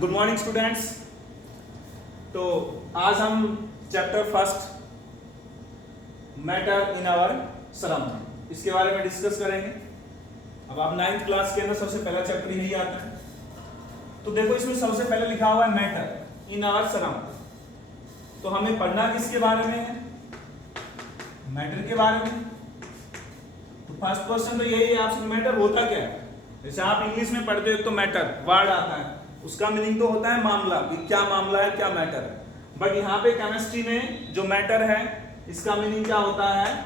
Good morning students. तो आज हम chapter first matter in our surrounding इसके बारे में डिस्कस करेंगे। अब आप 9th क्लास के अंदर सबसे पहला चैप्टर यही आता है। तो देखो इसमें सबसे पहले लिखा हुआ है मैटर इन आवर सराउंडिंग। तो हमें पढ़ना किसके बारे में है? मैटर के बारे में। तो फर्स्ट क्वेश्चन तो यही है आपसे, मैटर होता क्या है? जैसे आप इंग्लिश में पढ़ते हो तो मैटर वर्ड आता है, उसका मीनिंग तो होता है मामला, कि क्या मामला है, क्या मैटर है। बट यहाँ पे केमिस्ट्री में जो मैटर है इसका मीनिंग क्या होता है?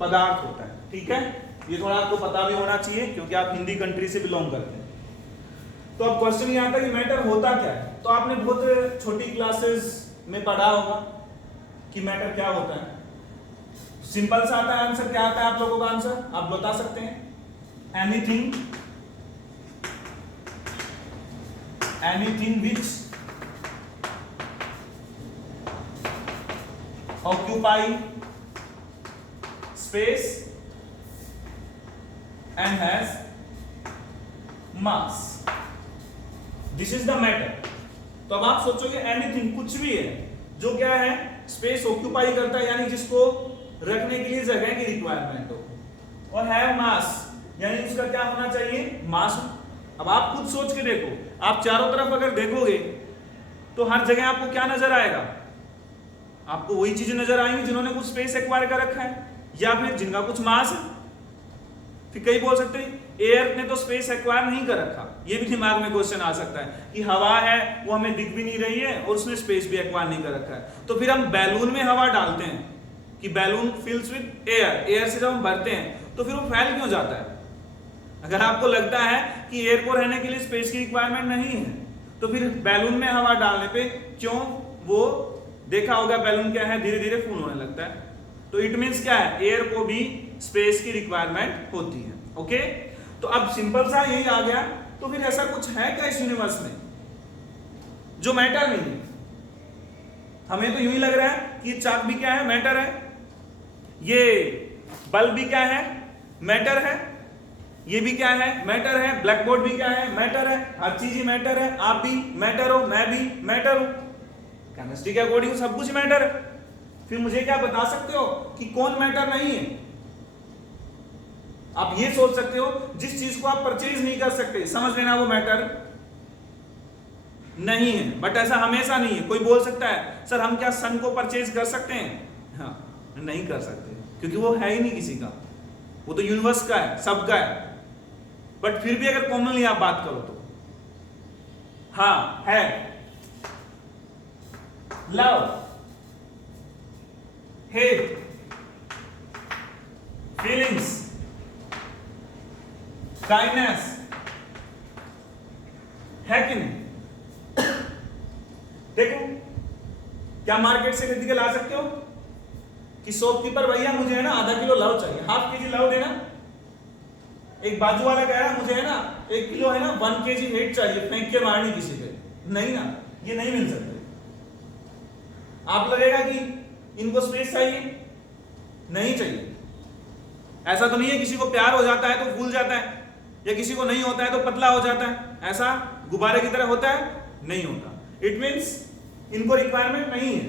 पदार्थ होता है। ठीक है, ये थोड़ा आपको पता भी होना चाहिए क्योंकि आप हिंदी कंट्री से बिलोंग करते हैं। तो अब क्वेश्चन ये आता है कि मैटर होता क्या है। तो आपने बहुत छोटी क्लासेस में पढ़ा होगा कि मैटर क्या होता है। सिंपल सा आता है आंसर। क्या आता है आप लोगों का आंसर? आप बता सकते हैं? anything which occupy space and has mass, this is the matter। तो अब आप सोचोगे एनीथिंग, कुछ भी है जो क्या है, स्पेस ऑक्यूपाई करता है, यानी जिसको रखने के लिए जगह की रिक्वायरमेंट हो, और हैव मास, यानी उसका क्या होना चाहिए? मास। अब आप खुद सोच के देखो, आप चारों तरफ अगर देखोगे तो हर जगह आपको क्या नजर आएगा? आपको वही चीजें नजर आएंगी जिन्होंने कुछ स्पेस एक्वायर कर रखा है या फिर जिनका कुछ मास है। फिर कई बोल सकते हैं एयर ने तो स्पेस एक्वायर नहीं कर रखा। ये भी दिमाग में क्वेश्चन आ सकता है कि हवा है वो हमें दिख भी नहीं रही है और उसने स्पेस भी एक्वायर नहीं कर रखा है। तो फिर हम बैलून में हवा डालते हैं कि बैलून फिल्स विद एयर, एयर से जब हम भरते हैं तो फिर वो फैल क्यों जाता है? अगर आपको लगता है कि एयर को रहने के लिए स्पेस की रिक्वायरमेंट नहीं है तो फिर बैलून में हवा डालने पे क्यों, वो देखा होगा बैलून क्या है, धीरे धीरे फूल होने लगता है। तो इट मींस क्या है, एयर को भी स्पेस की रिक्वायरमेंट होती है। ओके, तो अब सिंपल सा यही आ गया। तो फिर ऐसा कुछ है क्या इस यूनिवर्स में जो मैटर नहीं है? हमें तो यूं ही लग रहा है कि चाक भी क्या है, मैटर है, ये बल्ब भी क्या है, मैटर है, ये भी क्या है, मैटर है, ब्लैक बोर्ड भी क्या है, मैटर है, हर चीज ही मैटर है, आप भी मैटर हो, मैं भी मैटर हूं, केमिस्ट्री के अकॉर्डिंग सब कुछ मैटर है। फिर मुझे क्या बता सकते हो कि कौन मैटर नहीं है? आप ये सोच सकते हो जिस चीज को आप परचेज नहीं कर सकते, समझ लेना वो मैटर नहीं है। बट ऐसा हमेशा नहीं है। कोई बोल सकता है सर हम क्या सन को परचेज कर सकते हैं? हाँ, नहीं कर सकते क्योंकि वो है ही नहीं किसी का, वो तो यूनिवर्स का है, सबका है। बट फिर भी अगर कॉमनली आप बात करो तो हाँ है। लव, हेट, फीलिंग्स, काइंडनेस, है कि नहीं? देखो, क्या मार्केट से खरीद के ला सकते हो कि शॉपकीपर भैया मुझे है ना आधा किलो लव चाहिए, हाफ केजी लव देना। एक बाजू वाला कह रहा है मुझे है ना 1 किलो है ना 1 केजी हेट चाहिए, फेंक के मारनी किसी पे, नहीं ना, ये नहीं मिल सकते। आप लगेगा कि इनको स्पेस चाहिए, नहीं चाहिए। ऐसा तो नहीं है किसी को प्यार हो जाता है तो फूल जाता है, या किसी को नहीं होता है तो पतला हो जाता है, ऐसा गुब्बारे की तरह होता है? नहीं होता। इट मींस इनको रिक्वायरमेंट नहीं है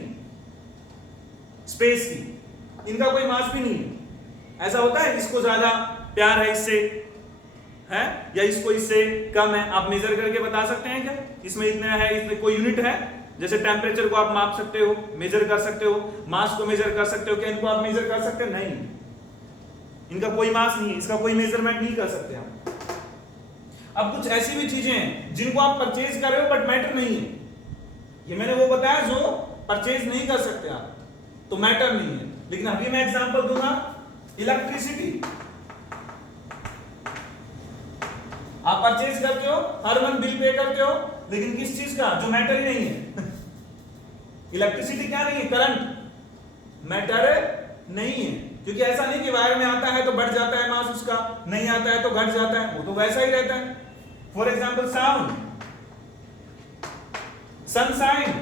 स्पेस की, इनका कोई मास भी नहीं है। ऐसा होता है इसको ज्यादा प्यार है इससे है, या इसको इससे कम है, आप मेजर करके बता सकते हैं क्या इसमें इतना है, इसमें कोई यूनिट है? जैसे टेम्परेचर को आप माप सकते हो, मेजर कर सकते हो, मास को मेजर कर सकते हो, क्या इनको आप मेजर कर सकते हैं? नहीं, इनका कोई मास नहीं है, इसका कोई मेजरमेंट नहीं कर सकते आप। अब कुछ ऐसी भी चीजें हैं जिनको आप परचेज कर रहे हो बट मैटर नहीं है। ये मैंने वो बताया जो परचेज नहीं कर सकते आप, तो मैटर नहीं है। लेकिन अभी मैं एग्जांपल दूंगा, इलेक्ट्रिसिटी आप परचेज करते हो, हर मंथ बिल पे करते हो, लेकिन किस चीज का? जो मैटर ही नहीं है। इलेक्ट्रिसिटी क्या नहीं है? करंट मैटर नहीं है, क्योंकि ऐसा नहीं कि वायर में आता है तो बढ़ जाता है मास उसका, नहीं आता है तो घट जाता है, वो तो वैसा ही रहता है। फॉर एग्जाम्पल साउंड, सनशाइन,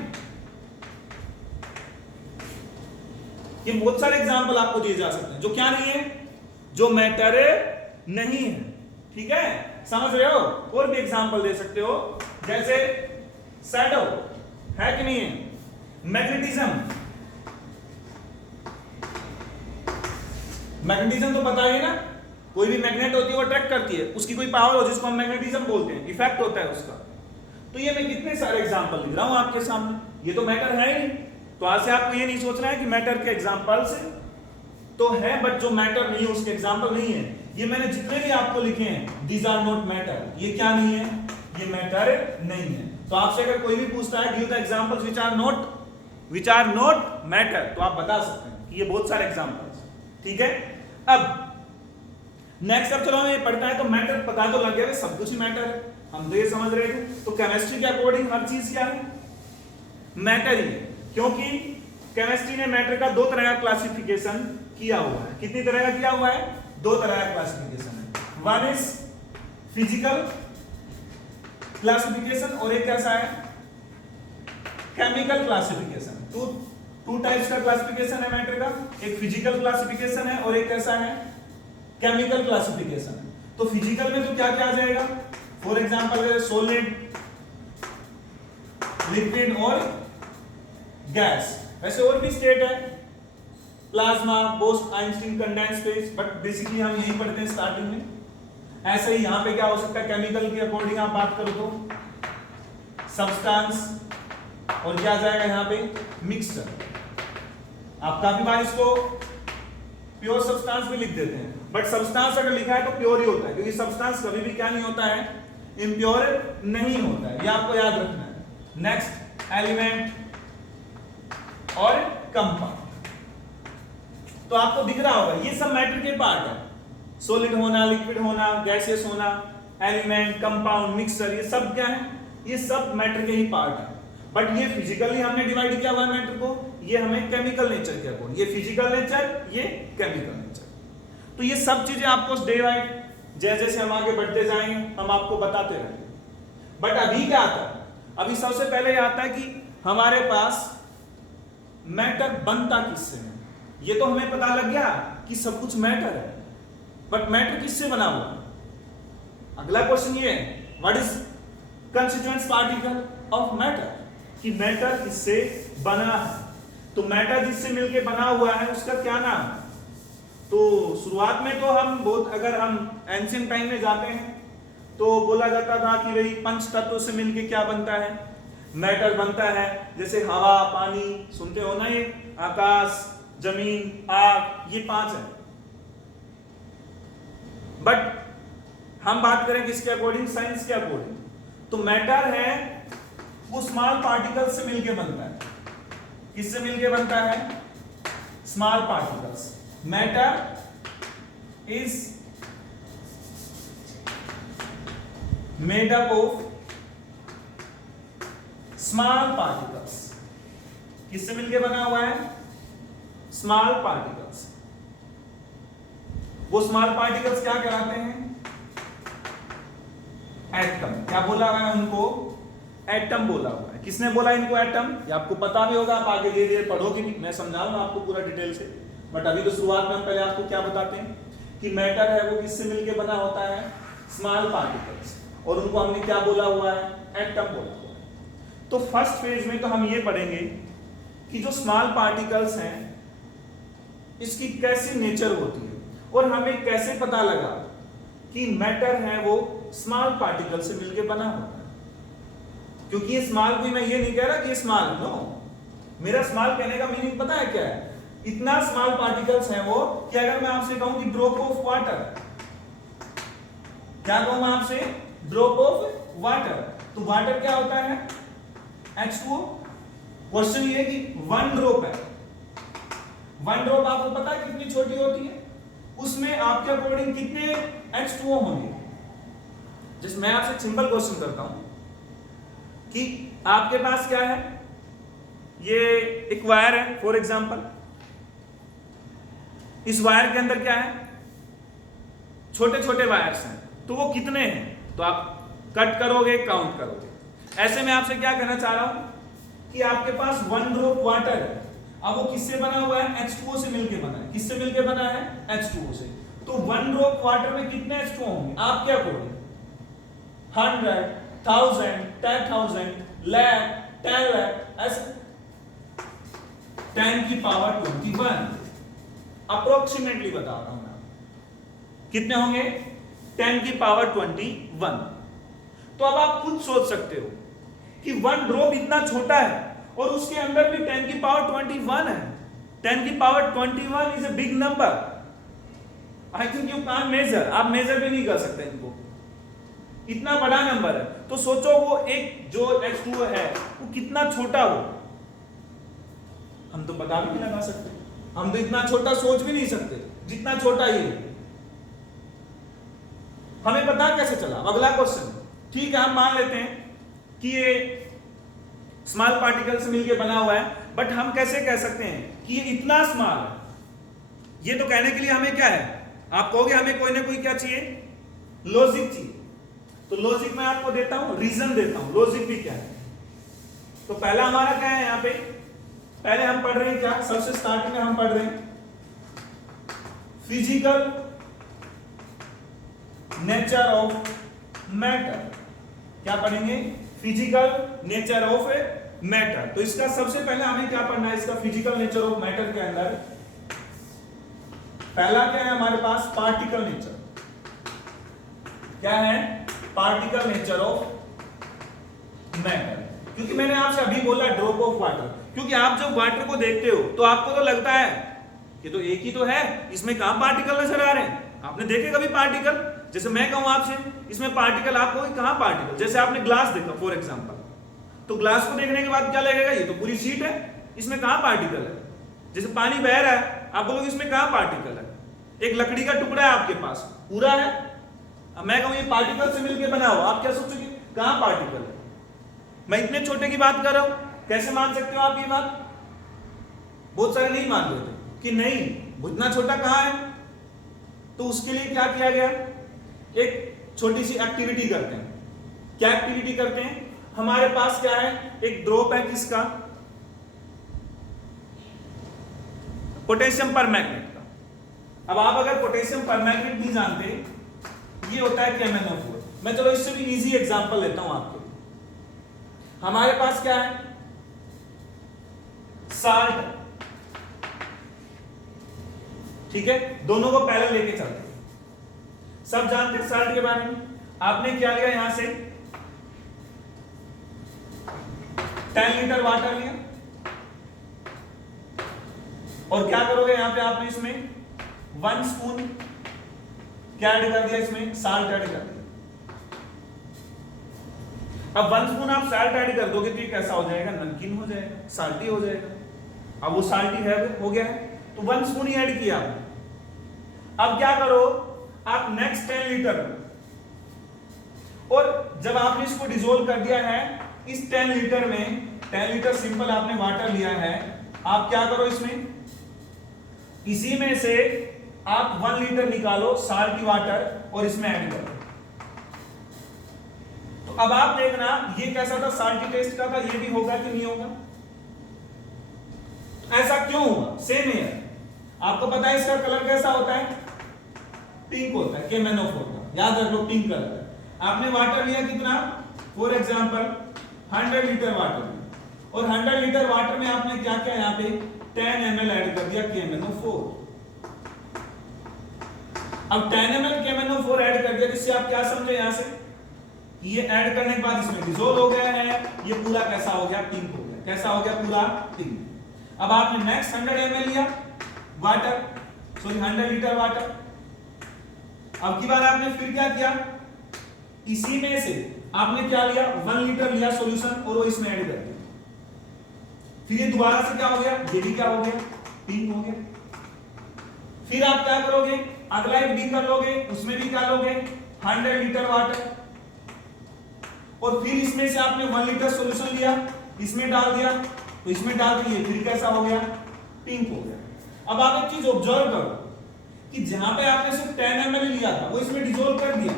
ये बहुत सारे एग्जाम्पल आपको दिए जा सकते हैं जो क्या नहीं है, जो मैटर नहीं है। ठीक है, समझ रहे हो? और भी एग्जांपल दे सकते हो, जैसे शैडो है कि नहीं है, मैग्नेटिज्म, मैग्नेटिज्म तो पता ही ना, कोई भी मैग्नेट होती है वो अट्रैक्ट करती है, उसकी कोई पावर हो जिसको हम मैग्नेटिज्म बोलते हैं, इफेक्ट होता है उसका। तो ये मैं कितने सारे एग्जांपल लिख रहा हूं आपके सामने, ये तो मैटर है ही नहीं। तो आज से आपको ये नहीं सोचना है कि मैटर के एग्जांपल्स तो है, बट जो मैटर नहीं है उसके एग्जांपल नहीं है। ये मैंने जितने भी आपको लिखे हैं, दीज आर नॉट मैटर, ये क्या नहीं है, ये मैटर नहीं है। तो आपसे अगर कोई भी पूछता है give the examples which are not matter, तो आप बता सकते हैं कि ये बहुत सारे एग्जांपल्स, ठीक है। अब नेक्स्ट अब चलो हमें पढ़ता है, तो मैटर पता तो लग गया सब कुछ ही मैटर है, हम तो ये समझ रहे थे। तो केमिस्ट्री के अकॉर्डिंग हर चीज क्या है, मैटर ही है, क्योंकि केमिस्ट्री ने मैटर का 2 तरह का क्लासिफिकेशन किया हुआ है। कितनी तरह का किया हुआ है? 2 तरह का क्लासिफिकेशन है। वन इज फिजिकल क्लासिफिकेशन और एक कैसा है, केमिकल क्लासिफिकेशन। टू टाइप्स का क्लासिफिकेशन है मैटर का, एक फिजिकल क्लासिफिकेशन है और एक कैसा है, केमिकल क्लासिफिकेशन है। तो फिजिकल में तो क्या क्या आ जाएगा, फॉर एग्जांपल सॉलिड, लिक्विड और गैस। वैसे और भी स्टेट है, plasma, boast, Einstein, condensed phase, but basically हम यही पढ़ते हैं स्टार्टिंग में। ऐसे ही यहाँ पे क्या हो सकता है, केमिकल के अकॉर्डिंग आप बात करो तो सब्सटेंस, और क्या जाएगा यहाँ पे, मिक्सचर। आप काफी बार इसको प्योर सब्सटेंस भी लिख देते हैं, बट सब्सटेंस अगर लिखा है तो प्योर ही होता है, क्योंकि सब्सटेंस कभी भी क्या नहीं होता है, इम्प्योर नहीं होता है, ये आपको याद रखना है। नेक्स्ट एलिमेंट और कंपाउंड। तो आपको दिख रहा होगा ये सब मैटर के पार्ट है, सॉलिड होना, लिक्विड होना, गैसियस होना, एलिमेंट, कंपाउंड, मिक्सचर, ये सब क्या है, ये सब मैटर के ही पार्ट है। बट ये फिजिकली हमने डिवाइड किया हुआ मैटर को, ये हमें केमिकल नेचर के अकॉर्डिंग, ये फिजिकल नेचर, ये केमिकल नेचर। तो ये सब चीजें आपको डे बाय जैसे जैसे हम आगे बढ़ते जाएंगे हम आपको बताते रहेंगे। बट अभी क्या आता है, अभी सबसे पहले ये आता है कि हमारे पास मैटर बनता किससे है। ये तो हमें पता लग गया कि सब कुछ मैटर है, बट मैटर किससे बना हुआ है। अगला क्वेश्चन ये है, what is constituent particle of matter, कि मैटर किससे बना है। तो मैटर जिससे मिलके बना हुआ है उसका क्या नाम है। तो शुरुआत में तो हम बहुत, अगर हम एंशिएंट टाइम में जाते हैं तो बोला जाता था कि भाई पंच तत्वों से मिलके क्या बनता है, मैटर बनता है। जैसे हवा, पानी, सुनते हो ना, ये आकाश, जमीन, आग, ये 5 है। बट हम बात करें किसके अकॉर्डिंग, साइंस के अकॉर्डिंग, तो मैटर है वो स्मॉल पार्टिकल से मिलके बनता है। किससे मिलके बनता है, small particles. Matter is made up of small particles. किससे मिलके बना हुआ है, स्मॉल पार्टिकल्स। वो स्मॉल पार्टिकल्स क्या कहलाते हैं, एटम। क्या बोला हुआ है उनको, एटम बोला हुआ है। किसने बोला इनको एटम, ये आपको पता भी होगा, आप आगे धीरे धीरे पढ़ोगे भी, मैं समझाऊंगा आपको पूरा डिटेल से। बट अभी तो शुरुआत में हम पहले आपको क्या बताते हैं कि मैटर है वो किससे मिलके बना होता है, स्मॉल पार्टिकल्स, और उनको हमने क्या बोला हुआ है, एटम बोला हुआ है। तो फर्स्ट फेज में तो हम ये पढ़ेंगे कि जो स्मॉल पार्टिकल्स हैं इसकी कैसी नेचर होती है, और हमें कैसे पता लगा कि मैटर है वो स्मॉल पार्टिकल से मिलके बना होता है। क्योंकि ये स्मॉल, कोई मैं ये नहीं कह रहा कि ये स्मॉल, नो, मेरा स्मॉल कहने का मीनिंग पता है क्या है, इतना स्मॉल पार्टिकल्स हैं वो कि अगर मैं आपसे कहूं कि ड्रॉप ऑफ वाटर, क्या कहूं मैं आपसे, ड्रॉप ऑफ वाटर, तो वाटर क्या होता है, H2O। क्वेश्चन ये है कि 1 ड्रॉप है, 1 ड्रॉप आपको पता है कितनी छोटी होती है, उसमें आपके अकॉर्डिंग कितने H2O होंगे। जैसे मैं आपसे सिंपल क्वेश्चन करता हूं कि आपके पास क्या है, ये एक वायर है फॉर एग्जांपल, इस वायर के अंदर क्या है, छोटे छोटे वायर्स हैं, तो वो कितने हैं, तो आप कट करोगे, काउंट करोगे। ऐसे में आपसे क्या कहना चाह रहा हूं कि आपके पास 1 ड्रॉप वाटर है, अब वो किससे बना हुआ है, H2O से मिलके बना है। किससे मिलके बना है, H2O से। तो 1 ड्रॉप वाटर में कितने H2O होंगे आपके अकॉर्डिंग, 100, 1000, 10,000, lakh, 10 lakh, ऐसे 10 की पावर 21 अप्रोक्सीमेटली बता रहा हूं मैं। कितने होंगे? 10 की पावर 21। तो अब आप खुद सोच सकते हो कि 1 ड्रॉप इतना छोटा है और उसके अंदर भी 10 की पावर 21 है। 10 की power 21 is a big number. I think you can't measure, आप मेजर भी नहीं कर सकते इनको, इतना बड़ा नंबर है। तो सोचो वो एक जो H2O है वो कितना छोटा हो, हम तो पता भी नहीं लगा सकते, हम तो इतना छोटा सोच भी नहीं सकते जितना छोटा ही है। हमें पता कैसे चला? अगला क्वेश्चन, ठीक है, हम मान लेते हैं कि ये स्मॉल पार्टिकल से मिलकर बना हुआ है, बट हम कैसे कह सकते हैं कि ये इतना स्मॉल है? ये तो कहने के लिए हमें क्या है, आप कहोगे हमें कोई ना कोई क्या चाहिए, लॉजिक चाहिए। तो लॉजिक मैं आपको देता हूं, रीजन देता हूं, लॉजिक भी क्या है। तो पहला हमारा क्या है यहां पे, पहले हम पढ़ रहे हैं क्या, सबसे स्टार्टिंग में हम पढ़ रहे हैं फिजिकल नेचर ऑफ मैटर। क्या पढ़ेंगे? Physical nature of matter. तो इसका सबसे पहले हमें क्या पढ़ना है, इसका फिजिकल नेचर ऑफ मैटर के अंदर पहला क्या है हमारे पास, पार्टिकल नेचर। क्या है? Particle nature of matter. क्योंकि मैंने आपसे अभी बोला ड्रॉप ऑफ वाटर, क्योंकि आप जब वाटर को देखते हो तो आपको तो लगता है कि तो एक ही तो है, इसमें कहां पार्टिकल नजर आ रहे हैं? आपने देखे कभी पार्टिकल? जैसे मैं कहूं आपसे इसमें पार्टिकल, आपको कहां पार्टिकल? जैसे आपने ग्लास देखा फॉर एग्जांपल, तो ग्लास को देखने के बाद क्या लगेगा, ये तो पूरी शीट है, इसमें कहां पार्टिकल है? जैसे पानी बह रहा है, आप बोलोगे इसमें कहां पार्टिकल है? एक लकड़ी का टुकड़ा है आपके पास, पूरा है, अब मैं कहूं ये पार्टिकल से मिलकर बना हुआ, आप क्या सोचोगे कहां पार्टिकल है? मैं इतने छोटे की बात कर रहा हूं, कैसे मान सकते हो आप ये बात? बहुत सारे नहीं मान रहे कि नहीं वो इतना छोटा कहां है। तो उसके लिए क्या किया गया, एक छोटी सी एक्टिविटी करते हैं। क्या एक्टिविटी करते हैं? हमारे पास क्या है, एक ड्रॉप है किसका, पोटेशियम परमैंगनेट का। अब आप अगर पोटेशियम परमैंगनेट नहीं जानते, ये होता है KMnO4। मैं चलो इससे भी इजी एग्जांपल लेता हूं आपके लिए। हमारे पास क्या है, साल्ट, ठीक है, दोनों को पहले लेके चलते हैं। सब जानते हैं साल्ट के बारे में। आपने क्या लिया, यहां से 10 लीटर वाटर लिया और क्या करोगे, यहां पे आपने इसमें 1 स्पून क्या ऐड कर दिया, इसमें साल्ट ऐड कर दिया। अब 1 स्पून आप साल्ट ऐड कर दोगे तो ये कैसा हो जाएगा, नमकीन हो जाएगा, साल्टी हो जाएगा। अब वो साल्टी है, हो गया है, तो 1 स्पून ही ऐड किया आपने। अब क्या करो आप, नेक्स्ट 10 लीटर, और जब आपने इसको डिसोल्व कर दिया है इस 10 लीटर में, 10 लीटर सिंपल आपने वाटर लिया है, आप क्या करो इसमें, इसी में से आप 1 लीटर निकालो साल्टी वाटर और इसमें ऐड करो। तो अब आप देखना ये कैसा था, साल्टी टेस्ट का था, ये भी होगा कि नहीं होगा? ऐसा क्यों हुआ? सेम है, आपको पता है इसका कलर कैसा होता है, पिंक होता है, KMnO4 का, याद रख लो पिंक कलर है। आपने वाटर लिया कितना, फॉर एग्जांपल 100 लीटर वाटर, और 100 लीटर वाटर में आपने क्या किया, यहाँ पे 10 ml ऐड कर दिया KMnO4। अब 10 ml KMnO4 ऐड कर दिया, जिससे आप क्या समझे यहां से, ये ऐड करने के बाद इसमें डिसोल्व हो गया है, ये पूरा कैसा हो गया, पिंक हो गया। कैसा हो गया, पूरा पिंक। अब आपने नेक्स्ट 100 ml लिया वाटर, सॉरी 100 लीटर वाटर। अब की बार आपने फिर क्या किया, इसी में से आपने क्या लिया, 1 लीटर लिया सॉल्यूशन और वो इसमें ऐड कर दिया। फिर ये दोबारा से क्या हो गया, ये भी क्या हो गया, पिंक हो गया। फिर आप क्या करोगे, अगला एक बीकर लोगे, उसमें भी क्या लोगे, 100 लीटर वाटर, और फिर इसमें से आपने 1 लीटर सॉल्यूशन लिया, इसमें डाल दिया, तो इसमें डाल के ये फिर कैसा हो गया, पिंक हो गया। अब आप एक चीज ऑब्जर्व करो कि जहां पे आपने सिर्फ 10 ml लिया था वो इसमें डिसोल्व कर दिया,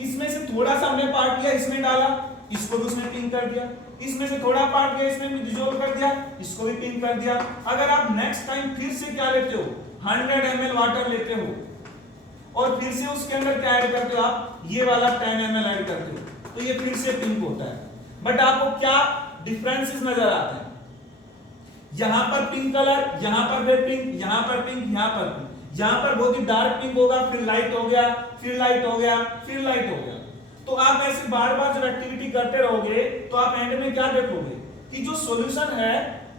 इसमें से थोड़ा सा हमने पार्ट लिया, इसमें डाला, इसको भी उसने पिंक कर दिया, इसमें से थोड़ा पार्ट लिया, इसमें भी डिसोल्व कर दिया, इसको भी पिंक कर दिया। अगर आप नेक्स्ट टाइम फिर से क्या लेते हो, 100 ml वाटर लेते हो और फिर से उसके अंदर क्या ऐड करते हो आप, ये वाला 10 ml ऐड करते हो, तो ये फिर से पिंक होता है। बट आपको क्या डिफरेंसेस नजर आते हैं, यहां पर पिंक कलर, यहां पर भी पिंक, यहां पर पिंक, यहां पर पिंक, यहां पर बहुत ही डार्क पिंक होगा, फिर लाइट हो गया, फिर लाइट हो गया, फिर लाइट हो गया। तो आप ऐसे बार बार जब एक्टिविटी करते रहोगे तो आप एंड में क्या देखोगे कि जो सॉल्यूशन है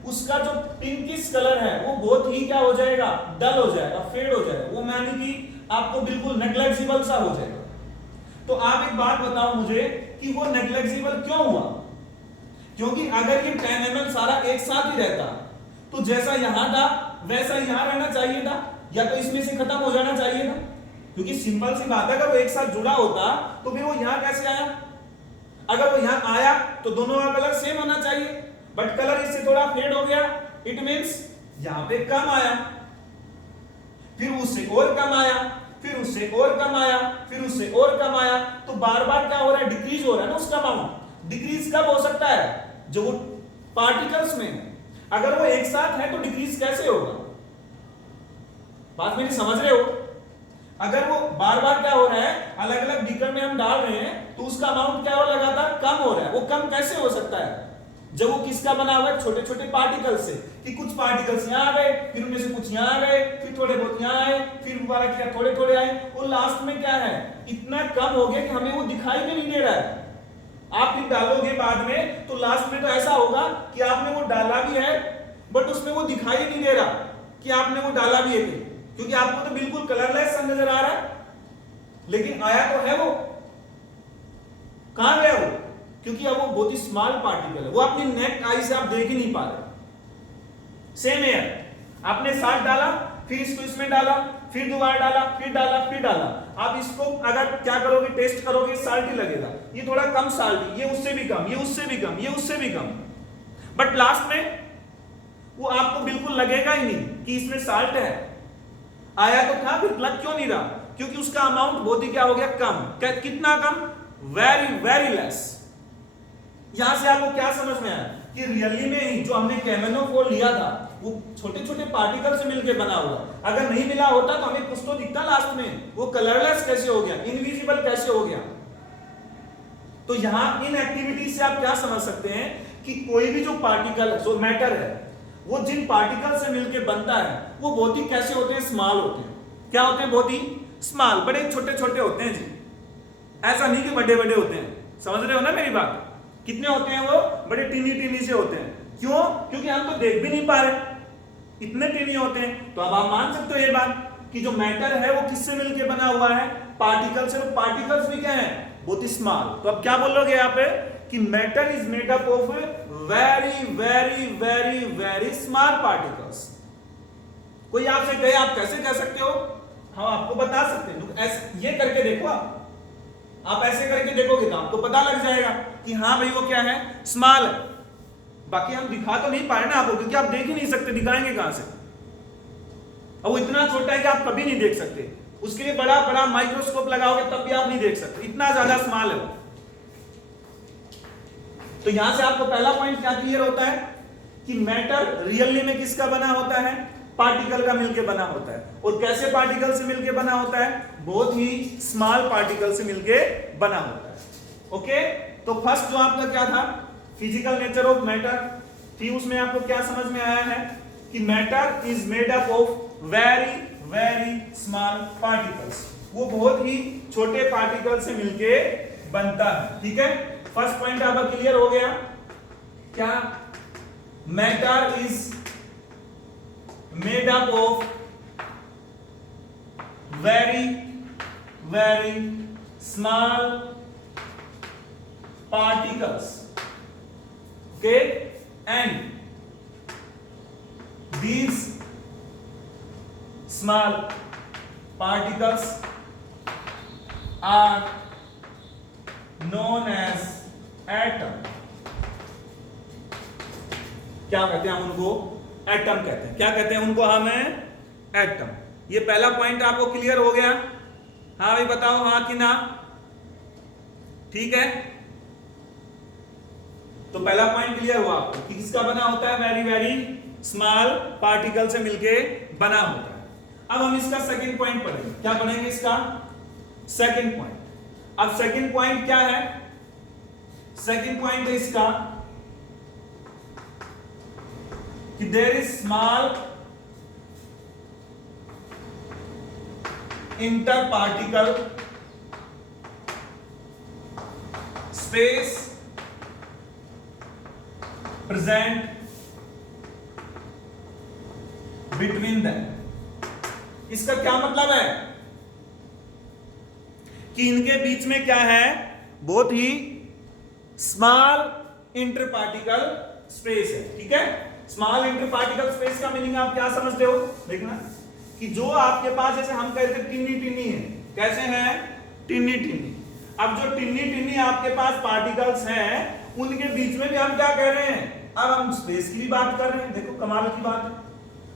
उसका जो पिंकिश कलर है वो बहुत ही क्या हो जाएगा, डल हो जाएगा, फेड हो जाएगा, वो माने कि आपको बिल्कुल नेग्लेक्सिबल सा हो जाएगा। तो आप एक बात बताओ मुझे कि वो नेग्लेक्सिबल क्यों हुआ, क्योंकि अगर ये 10 ml सारा एक साथ ही रहता तो जैसा यहां था वैसा यहां रहना चाहिए था, या तो इसमें से खत्म हो जाना चाहिए था, क्योंकि सिंपल सी बात है अगर वो एक साथ जुड़ा होता तो फिर वो यहां कैसे आया, अगर वो यहां आया तो दोनों का कलर सेम होना चाहिए, बट कलर इससे थोड़ा फेड हो गया, इट मींस यहां पे कम आया, फिर उससे और कम आया, फिर उससे और कम आया, फिर उससे और कम आया, तो बार बार क्या हो रहा है, डिक्रीज हो रहा है ना उसका अमाउंट। डिक्रीज कब हो सकता है, जो वो पार्टिकल्स में, अगर वो एक साथ है तो डिक्रीज कैसे होगा, बात मेरी समझ रहे हो। अगर वो बार बार क्या हो रहा है, अलग अलग बीकर में हम डाल रहे हैं तो उसका अमाउंट क्या हो, लगातार कम हो रहा है। वो कम कैसे हो सकता है, जब वो किसका बना हुआ है, छोटे छोटे पार्टिकल से, कि कुछ पार्टिकल्स यहां आ गए, फिर उनमें से कुछ यहां आ गए, फिर थोड़े बहुत यहां आए, फिर दोबारा क्या थोड़े थोड़े आए, और लास्ट में क्या है, इतना कम हो गया कि हमें वो दिखाई भी नहीं दे रहा है। आप फिर डालोगे बाद में तो लास्ट में तो ऐसा होगा कि आपने वो डाला भी है बट उसमें वो दिखाई नहीं दे रहा कि आपने वो डाला भी है, क्योंकि आपको तो बिल्कुल कलरलेस सा नजर आ रहा है, लेकिन आया तो है वो, कहां गया वो, क्योंकि अब वो बहुत ही स्मॉल पार्टिकल है, वो अपनी नेक आई से आप देख ही नहीं पा रहे। सेम है, आपने साल्ट डाला, फिर इसको इसमें डाला, फिर दोबारा डाला, फिर डाला, फिर डाला, आप इसको अगर क्या करोगे, टेस्ट करोगे, साल्ट ही लगेगा, ये थोड़ा कम साल्ट, ये उससे भी कम, ये उससे भी कम, ये उससे भी कम, बट लास्ट में वो आपको बिल्कुल लगेगा ही नहीं कि इसमें साल्ट है। आया तो था, फिर लग क्यों नहीं रहा, क्योंकि उसका अमाउंट बहुत ही क्या हो गया, कम। कितना कम, वेरी वेरी लेस। यहां से आपको क्या समझ में आया कि रियली में ही जो हमने केमेनोफोर लिया था वो छोटे छोटे पार्टिकल से मिलकर बना हुआ, अगर नहीं मिला होता तो हमें कुछ तो दिखता लास्ट में, वो कलरलेस कैसे हो गया, इनविजिबल कैसे हो गया। तो यहां इन एक्टिविटी से आप क्या समझ सकते हैं कि कोई भी जो पार्टिकल, जो मैटर है, वो जिन पार्टिकल से मिलकर बनता है वो बहुत ही कैसे होते हैं, स्मॉल होते हैं। क्या होते हैं, बहुत ही स्मॉल, बड़े छोटे छोटे होते हैं जी, ऐसा नहीं कि बड़े बड़े होते हैं। समझ रहे हो ना मेरी बात, कितने होते हैं वो, बड़े टीनी टीनी से होते हैं। क्यों, क्योंकि हम तो देख भी नहीं पा रहे, इतने टीनी होते हैं। तो अब आप मान सकते हो ये बात कि जो मैटर है वो किससे मिलकर बना हुआ है, पार्टिकल से। पार्टिकल्स भी क्या है, बहुत ही स्मॉल। तो अब क्या बोलोगे यहाँ पे कि matter is made up of very very very very small particles. कोई आपसे कहे आप कैसे कह सकते हो, हम आपको बता सकते हैं, ऐसे ये करके देखो, आप ऐसे करके देखोगे तो आपको पता लग जाएगा कि हाँ भाई वो क्या है, स्मॉल है। बाकी हम दिखा तो नहीं पाए ना आपको, क्योंकि आप देख ही नहीं सकते, दिखाएंगे कहां से, और वो इतना छोटा है कि आप कभी नहीं देख सकते, उसके लिए बड़ा बड़ा माइक्रोस्कोप लगाओगे तब भी आप नहीं देख सकते, इतना ज्यादा स्मॉल है वो। तो यहां से आपको पहला पॉइंट क्या क्लियर होता है कि मैटर रियली में किसका बना होता है, पार्टिकल का मिलके बना होता है। और कैसे पार्टिकल से मिलके बना होता है, बहुत ही स्मॉल पार्टिकल से मिलके बना होता है। ओके, तो फर्स्ट जो आपका क्या था, फिजिकल नेचर ऑफ मैटर थी, उसमें आपको क्या समझ में आया है कि matter is made up of very very small particles, वो बहुत ही छोटे पार्टिकल से मिलके बनता है। ठीक है, फर्स्ट पॉइंट आपका क्लियर हो गया। क्या, matter is made up of very very small particles, okay, and these small particles are known as atom। क्या कहते हैं हम उनको, एटम कहते हैं। क्या कहते हैं उनको, हमें एटम। ये पहला पॉइंट आपको क्लियर हो गया, हाँ भाई बताओ हाँ कि ना, ठीक है। तो पहला पॉइंट क्लियर हुआ आपको कि किसका बना होता है, वेरी वेरी स्मॉल पार्टिकल से मिलके बना होता है। अब हम इसका सेकंड पॉइंट पढ़ेंगे। क्या पढ़ेंगे इसका सेकंड पॉइंट। अब सेकंड पॉइंट क्या है? सेकंड पॉइंट है इसका कि there is small inter particle space present between them. इसका क्या मतलब है कि इनके बीच में क्या है, बहुत ही स्मॉल इंटर पार्टिकल स्पेस है। ठीक है, स्मॉल इंटर पार्टिकल स्पेस का मीनिंग आप क्या समझते हो? देखना कि जो आपके पास, जैसे हम कहते हैं टिन्नी टिन्नी है, कैसे हैं? टिन्नी टिन्नी। अब जो टिन्नी टिन्नी आपके पास पार्टिकल्स हैं, उनके बीच में भी हम क्या कह रहे हैं? अब हम स्पेस की भी बात कर रहे हैं। देखो कमाल की बात है।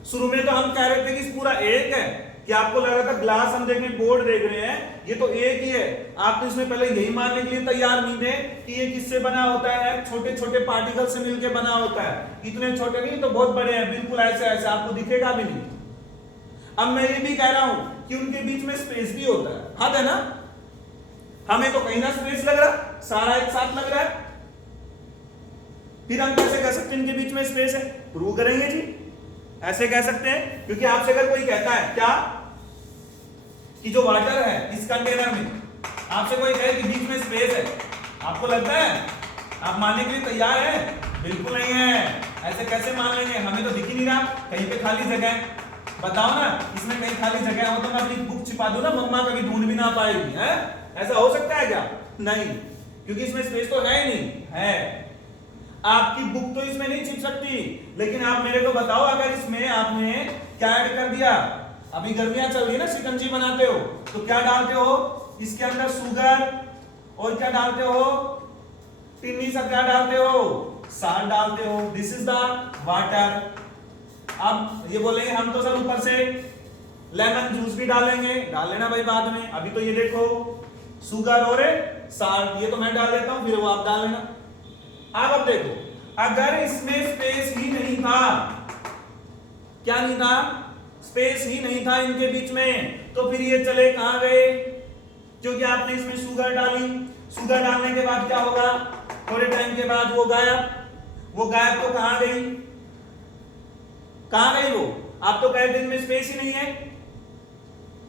शुरू में तो हम कह रहे थे कि पूरा एक है, कि आपको लग रहा था ग्लास हम देख रहे हैं, बोर्ड देख रहे हैं, ये तो एक ही है। आप तो इसमें पहले यही मानने के लिए तैयार नहीं थे कि ये किससे बना होता है? छोटे छोटे पार्टिकल से मिलकर बना होता है। इतने छोटे नहीं तो बहुत बड़े हैं, बिल्कुल ऐसे ऐसे, आपको दिखेगा भी नहीं। अब मैं ये भी कह रहा हूं कि उनके बीच में स्पेस भी होता है। हद है ना? हमें तो कहीं ना स्पेस लग रहा, सारा एक साथ लग रहा है। फिर हम कैसे कह सकते हैं इनके बीच में स्पेस है? प्रूव करेंगे जी। ऐसे कह सकते हैं क्योंकि आपसे अगर कोई कहता है क्या कि जो वाटर है इस कंटेनर में, आपसे कोई कहे कि बीच में स्पेस है, आपको लगता है? आप मानने के लिए तैयार हैं? बिल्कुल नहीं है। ऐसे कैसे मान लेंगे? हमें तो दिख ही नहीं रहा, कहीं पे खाली जगह है। बताओ ना, इसमें कहीं खाली जगह हो तो मैं अपनी बुक छिपा दूं ना, मम्मा कभी ढूंढ भी ना पाएगी। है ऐसा हो सकता है क्या? नहीं, क्योंकि इसमें स्पेस तो है ही नहीं। है, आपकी बुक तो इसमें नहीं छिप सकती। लेकिन आप मेरे को बताओ, अगर इसमें आपने क्या ऐड कर दिया? अभी गर्मियां चल रही है ना, शिकंजी बनाते हो तो क्या डालते हो? इसके अंदर शुगर, और क्या डालते हो? टिन्नी सा क्या डालते हो? साल्ट डालते हो। This is the water. अब ये बोलेंगे हम तो सर ऊपर से लेमन जूस भी डालेंगे। डाल लेना भाई बाद में। अभी तो ये देखो शुगर और साल्ट, ये तो मैं डाल देता हूं, फिर वो आप डाल लेना। अब देखो, अगर इसमें स्पेस ही नहीं था, क्या नहीं था? स्पेस ही नहीं था इनके बीच में, तो फिर ये चले कहां गए? क्योंकि आपने इसमें शुगर डाली। शुगर डालने के बाद क्या होगा? थोड़े टाइम के बाद वो गायब। वो गायब तो कहां गई? कहां गई वो? आप तो कहते हैं इनमें स्पेस ही नहीं है,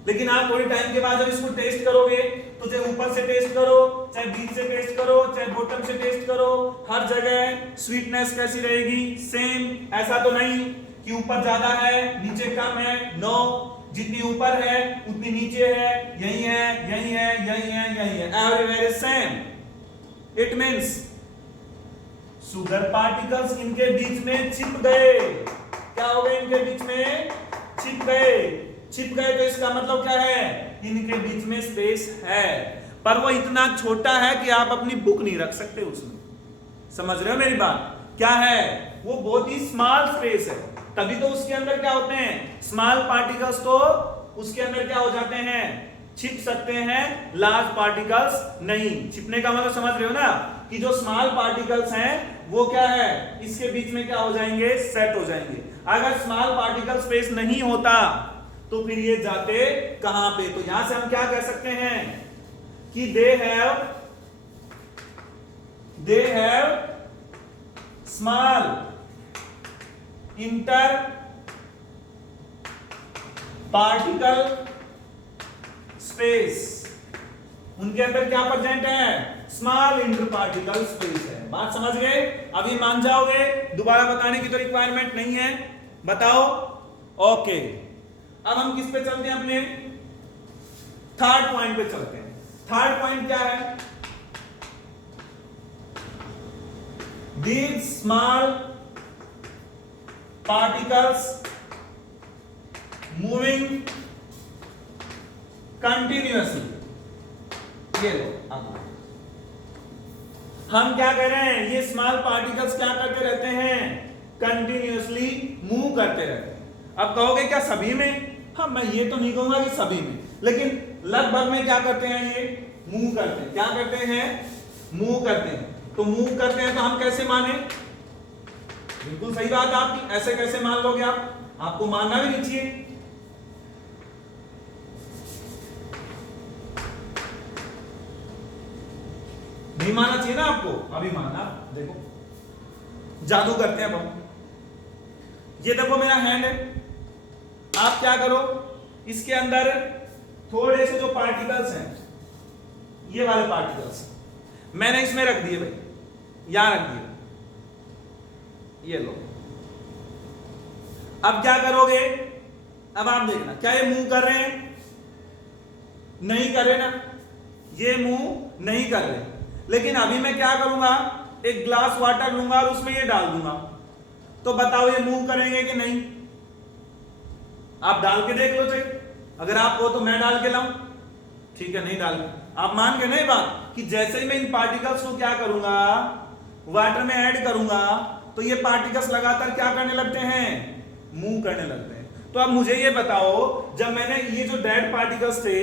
लेकिन आप थोड़े टाइम के बाद जब इसको टेस्ट करोगे तो चाहे ऊपर से टेस्ट करो, चाहे बीच से टेस्ट करो, चाहे बॉटम से टेस्ट करो, हर जगह स्वीटनेस कैसी रहेगी? सेम। ऐसा तो नहीं कि ऊपर ज्यादा है नीचे कम है। नो, जितनी ऊपर है उतनी नीचे है। यही है, यही है, यही है, यही है। Everywhere is same. It means sugar particles इनके बीच में छिप गए। क्या हो गए? इनके बीच में छिप गए। छिप गए तो इसका मतलब क्या है? इनके बीच में स्पेस है, पर वो इतना छोटा है कि आप अपनी बुक नहीं रख सकते उसमें। समझ रहे हो मेरी बात? क्या है वो? बहुत ही स्मॉल स्पेस है, तभी तो उसके अंदर क्या होते हैं? स्मॉल पार्टिकल्स तो उसके अंदर क्या हो जाते हैं? छिप सकते हैं। लार्ज पार्टिकल्स नहीं। छिपने का मतलब समझ रहे हो ना, कि जो स्मॉल पार्टिकल्स हैं वो क्या है? इसके बीच में क्या हो जाएंगे? सेट हो जाएंगे। अगर स्मॉल पार्टिकल स्पेस नहीं होता तो फिर ये जाते कहां पे? तो यहां से हम क्या कह सकते हैं कि they have small inter particle space. उनके अंदर क्या प्रेजेंट है? स्मॉल इंटर पार्टिकल स्पेस है। बात समझ गए? अभी मान जाओगे, दोबारा बताने की तो रिक्वायरमेंट नहीं है। बताओ। ओके, अब हम किस पे चलते हैं? अपने थर्ड पॉइंट पे चलते हैं। थर्ड पॉइंट क्या है? These small particles moving continuously। ये लो, हम क्या कर रहे हैं? ये स्मॉल पार्टिकल्स क्या करते रहते हैं? कंटिन्यूअसली मूव करते रहते हैं। अब कहोगे क्या सभी में? हाँ, मैं ये तो नहीं कहूंगा कि सभी में, लेकिन लगभग में क्या करते हैं? ये मूव करते हैं। क्या करते हैं? मूव करते हैं। तो मूव करते हैं तो हम कैसे माने? बिल्कुल सही बात आपकी। ऐसे कैसे मान लोगे आप? आपको मानना भी नहीं चाहिए। नहीं मानना चाहिए ना आपको, अभी मानना। देखो जादू करते हैं अब हम। ये देखो मेरा हैंड है, आप क्या करो, इसके अंदर थोड़े से जो पार्टिकल्स हैं, ये वाले पार्टिकल्स मैंने इसमें रख दिए भाई, यहां रख दिए, ये लो। अब क्या करोगे, अब आप देखना, क्या ये मूव कर रहे हैं? नहीं कर रहे ना, ये मूव नहीं कर रहे। लेकिन अभी मैं क्या करूंगा, एक ग्लास वाटर लूंगा और उसमें ये डाल दूंगा, तो बताओ ये मूव करेंगे कि नहीं? आप डाल के देख लो चाहिए, अगर आप हो तो मैं डाल के लाऊं, ठीक है, नहीं डाल, आप मान के नहीं बात कि जैसे ही मैं इन पार्टिकल्स को क्या करूंगा, वाटर में ऐड करूंगा, तो ये पार्टिकल्स लगातार क्या करने लगते हैं, मूव करने लगते हैं। तो अब मुझे ये बताओ, जब मैंने ये जो डेड पार्टिकल्स थे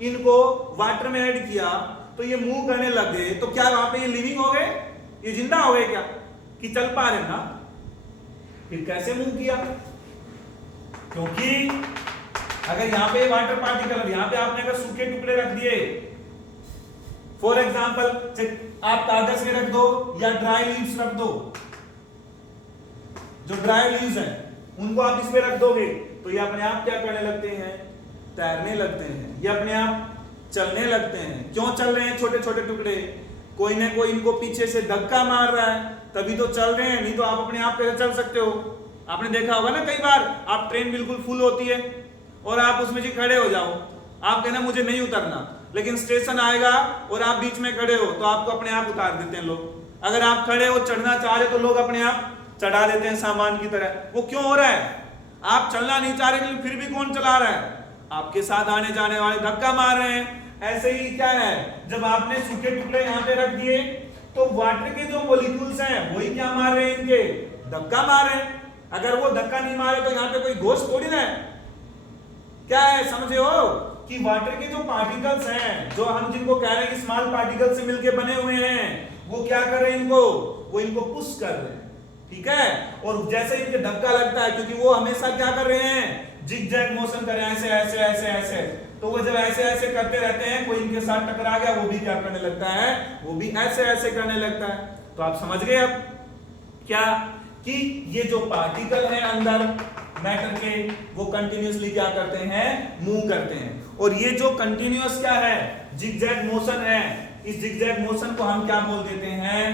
इनको वाटर में ऐड किया तो ये मूव करने लग गए, तो क्या वहां पे ये लिविंग हो गए, ये जिंदा हो गए क्या, कि चल पा रहे ना? फिर कैसे मूव किया? क्योंकि अगर यहां पे वाटर पार्टिकल, यहां पे आपने अगर सूखे टुकड़े रख दिए, फॉर एग्जाम्पल आप कागज के रख दो या ड्राई लीव्स रख दो, जो ड्राई लीव्स हैं उनको आप इस पे रख दोगे, तो ये अपने आप क्या करने लगते हैं, तैरने लगते हैं, ये अपने आप चलने लगते हैं। क्यों चल रहे हैं? छोटे छोटे टुकड़े, कोई ना कोई इनको पीछे से धक्का मार रहा है, तभी तो चल रहे हैं, नहीं तो आप अपने आप कैसे चल सकते हो? आपने देखा होगा ना, कई बार आप ट्रेन बिल्कुल फुल होती है और आप उसमें जी खड़े हो जाओ, आप कहना मुझे नहीं उतरना, लेकिन स्टेशन आएगा और आप बीच में खड़े हो तो आपको अपने आप उतार देते हैं लोग। अगर आप खड़े हो, चढ़ना चाह रहे तो लोग अपने आप चढ़ा देते हैं सामान की तरह। वो क्यों हो रहा है? आप चलना नहीं चाह रहे, फिर भी कौन चला रहा है? आपके साथ आने जाने वाले धक्का मार रहे हैं। ऐसे ही क्या है, जब आपने सूखे टुकड़े यहाँ पे रख दिए तो वाटर के जो मॉलिक्यूल्स हैं वही क्या मार रहे हैं, इनके धक्का मार रहे हैं। अगर वो धक्का नहीं मारे तो यहाँ पे कोई घोष थोड़ी ना है। क्या है, समझे हो कि वाटर के जो पार्टिकल्स हैं, जो हम जिनको कह रहे हैं स्मॉल पार्टिकल से मिलकर बने हुए हैं, वो क्या कर रहे हैं, वो इनको पुश कर रहे हैं, ठीक है। और जैसे इनके धक्का लगता है, क्योंकि वो हमेशा क्या कर रहे हैं, जिग-जैग मोशन कर रहे हैं, ऐसे ऐसे ऐसे ऐसे, तो वो जब ऐसे ऐसे करते रहते हैं, कोई इनके साथ टकरा गया, वो भी क्या करने लगता है, वो भी ऐसे ऐसे करने लगता है। तो आप समझ गए अब क्या, कि ये जो पार्टिकल है अंदर मैटर के, वो कंटिन्यूअसली क्या करते हैं, मूव करते हैं। और ये जो कंटिन्यूअस क्या है, जिग-जैग मोशन है, इस जिग-जैग मोशन को हम क्या बोल देते हैं,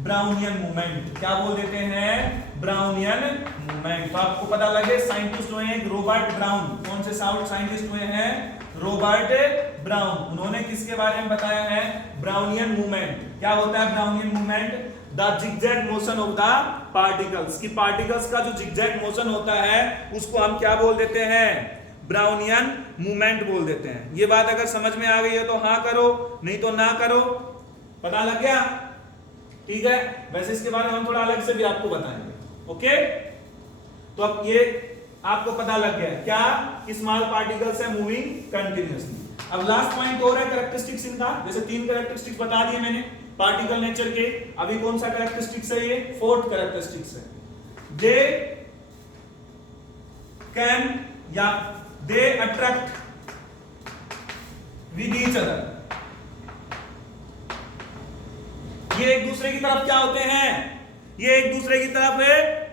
ब्राउनियन मूवमेंट। क्या बोल देते हैं, ब्राउनियन मूवमेंट। तो आपको पता लगे, साइंटिस्ट हुए हैं रॉबर्ट ब्राउन। कौन से साइंटिस्ट हुए हैं, रॉबर्ट ब्राउन। उन्होंने किसके बारे में बताया है, ब्राउनियन मूवमेंट। क्या होता है Brownian movement, the zigzag motion of the particles. की पार्टिकल्स का जो जिगजैग मोशन होता है उसको हम क्या बोल देते हैं, ब्राउनियन मूवमेंट बोल देते हैं। ये बात अगर समझ में आ गई है तो हाँ करो, नहीं तो ना करो। पता लग गया, ठीक है। वैसे इसके बारे में हम थोड़ा अलग से भी आपको बताएंगे, ओके। तो अब ये आपको पता लग गया क्या, स्मॉल पार्टिकल्स है मूविंग कंटिन्यूअसली। अब लास्ट पॉइंट और है कैरेक्टरिस्टिक्स इनका। जैसे 3 कैरेक्टरिस्टिक्स बता दिए मैंने पार्टिकल नेचर के, अभी कौन सा कैरेक्टरिस्टिक्स है, ये 4th कैरेक्टरिस्टिक्स है। दे कैन या they attract with each other. ये एक दूसरे की तरफ क्या होते हैं, ये एक दूसरे की तरफ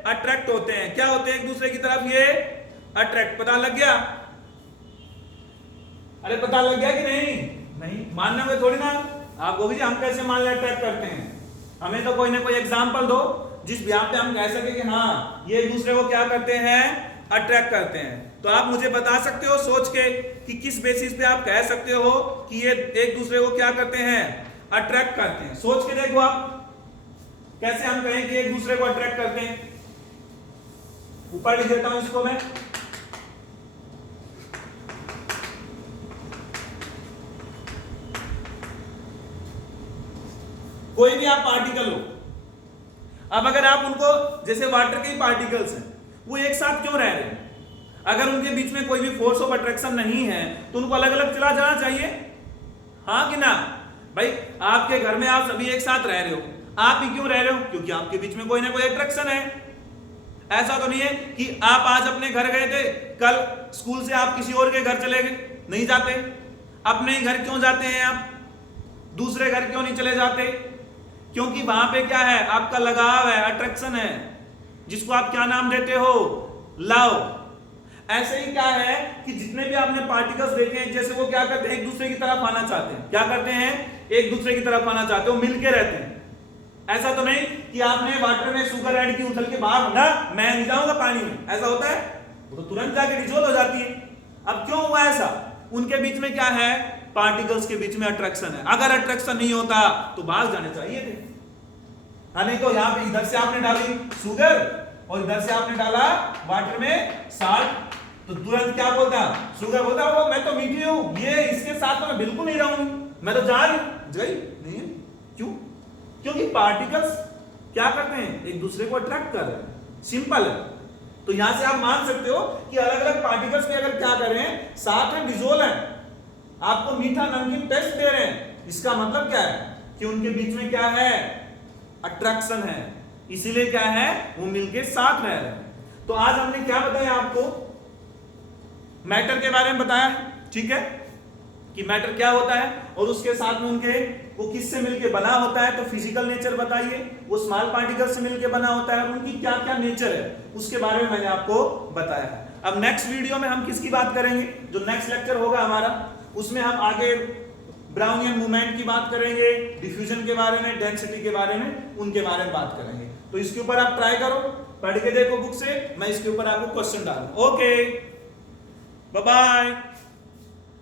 अट्रैक्ट होते हैं। क्या होते हैं एक दूसरे की तरफ, ये अट्रैक्ट। पता लग गया, अरे पता लग गया कि नहीं, नहीं मानना में थोड़ी ना आप कहोगे हम कैसे मान ले अट्रैक्ट करते हैं। हमें तो कोई ना कोई एग्जांपल दो जिस यहाँ पे हम कह सके कि हाँ ये एक दूसरे को क्या करते हैं, अट्रैक्ट करते हैं। तो आप मुझे बता सकते हो सोच के कि किस बेसिस पे आप कह सकते हो कि ये एक दूसरे को क्या करते हैं, अट्रैक्ट करते हैं। सोच के देखो आप कैसे हम कहें कि एक दूसरे को अट्रैक्ट करते हैं। ऊपर लिख देता हूं इसको मैं, कोई भी आप पार्टिकल हो, अब अगर आप उनको, जैसे वाटर के पार्टिकल्स हैं, वो एक साथ क्यों रह रहे हैं? अगर उनके बीच में कोई भी फोर्स ऑफ अट्रैक्शन नहीं है तो उनको अलग अलग चला जाना चाहिए, हाँ कि ना भाई। आपके घर में आप सभी एक साथ रह रहे हो, आप ही क्यों रह रहे हो, क्योंकि आपके बीच में कोई ना कोई अट्रैक्शन है। ऐसा तो नहीं है कि आप आज अपने घर गए थे, कल स्कूल से आप किसी और के घर चले गए, नहीं जाते। अपने घर क्यों जाते हैं आप, दूसरे घर क्यों नहीं चले जाते? क्योंकि वहां पे क्या है, आपका लगाव है, अट्रैक्शन है, जिसको आप क्या नाम देते हो, लव। ऐसे ही क्या है कि जितने भी आपने पार्टिकल्स देखे हैं, जैसे वो क्या करते हैं, एक दूसरे की तरफ आना चाहते हैं। क्या करते हैं? एक दूसरे की तरफ आना चाहते हैं, वो मिलके रहते हैं। ऐसा तो नहीं कि आपने वाटर में शुगर ऐड की, उछल के बाहर ना, मैं नहीं जाऊंगा पानी में, ऐसा होता है? वो तो तुरंत जाके डिसॉल्व हो जाती है। अब क्यों हुआ ऐसा? उनके बीच में क्या है, पार्टिकल्स के बीच में अट्रैक्शन है। अगर अट्रैक्शन नहीं होता तो भाग जाने चाहिए थे। हाँ, नहीं तो यहाँ पे इधर से आपने डाली शुगर और इधर से आपने डाला वाटर में साल्ट, तो तुरंत क्या बोलता, शुगर बोलता वो मैं तो मीठी हूं, ये इसके साथ तो मैं बिल्कुल नहीं रहूंगी, मैं तो जा रही हूं। गई नहीं है, क्यों? क्योंकि पार्टिकल्स क्या करते हैं, एक दूसरे को अट्रैक्ट कर रहे हैं, सिंपल है। तो यहां से आप मान सकते हो कि अलग अलग पार्टिकल्स भी अगर क्या कर रहे हैं, साथ में डिसॉल्व है, आपको मीठा नमकीन टेस्ट दे रहे हैं, इसका मतलब क्या है कि उनके बीच में क्या है, अट्रैक्शन है, इसीलिए क्या है, वो मिलके साथ रह रहे हैं। तो आज हमने क्या बताया आपको, मैटर के बारे में बताया, ठीक है, कि मैटर क्या होता है और उसके साथ में उनके वो किससे मिलके बना होता है। तो फिजिकल नेचर बताइए, वो स्मॉल पार्टिकल से मिलके बना होता है, उनकी क्या क्या नेचर है उसके बारे में मैंने आपको बताया है। अब नेक्स्ट वीडियो में हम किसकी बात करेंगे, जो नेक्स्ट लेक्चर होगा हमारा, उसमें हम आगे ब्राउनियन मूवमेंट की बात करेंगे, डिफ्यूजन के बारे में, डेंसिटी के बारे में, उनके बारे में बात करेंगे। तो इसके ऊपर आप ट्राई करो, पढ़ के देखो बुक से, मैं इसके ऊपर आपको क्वेश्चन डालूं। Okay, bye bye.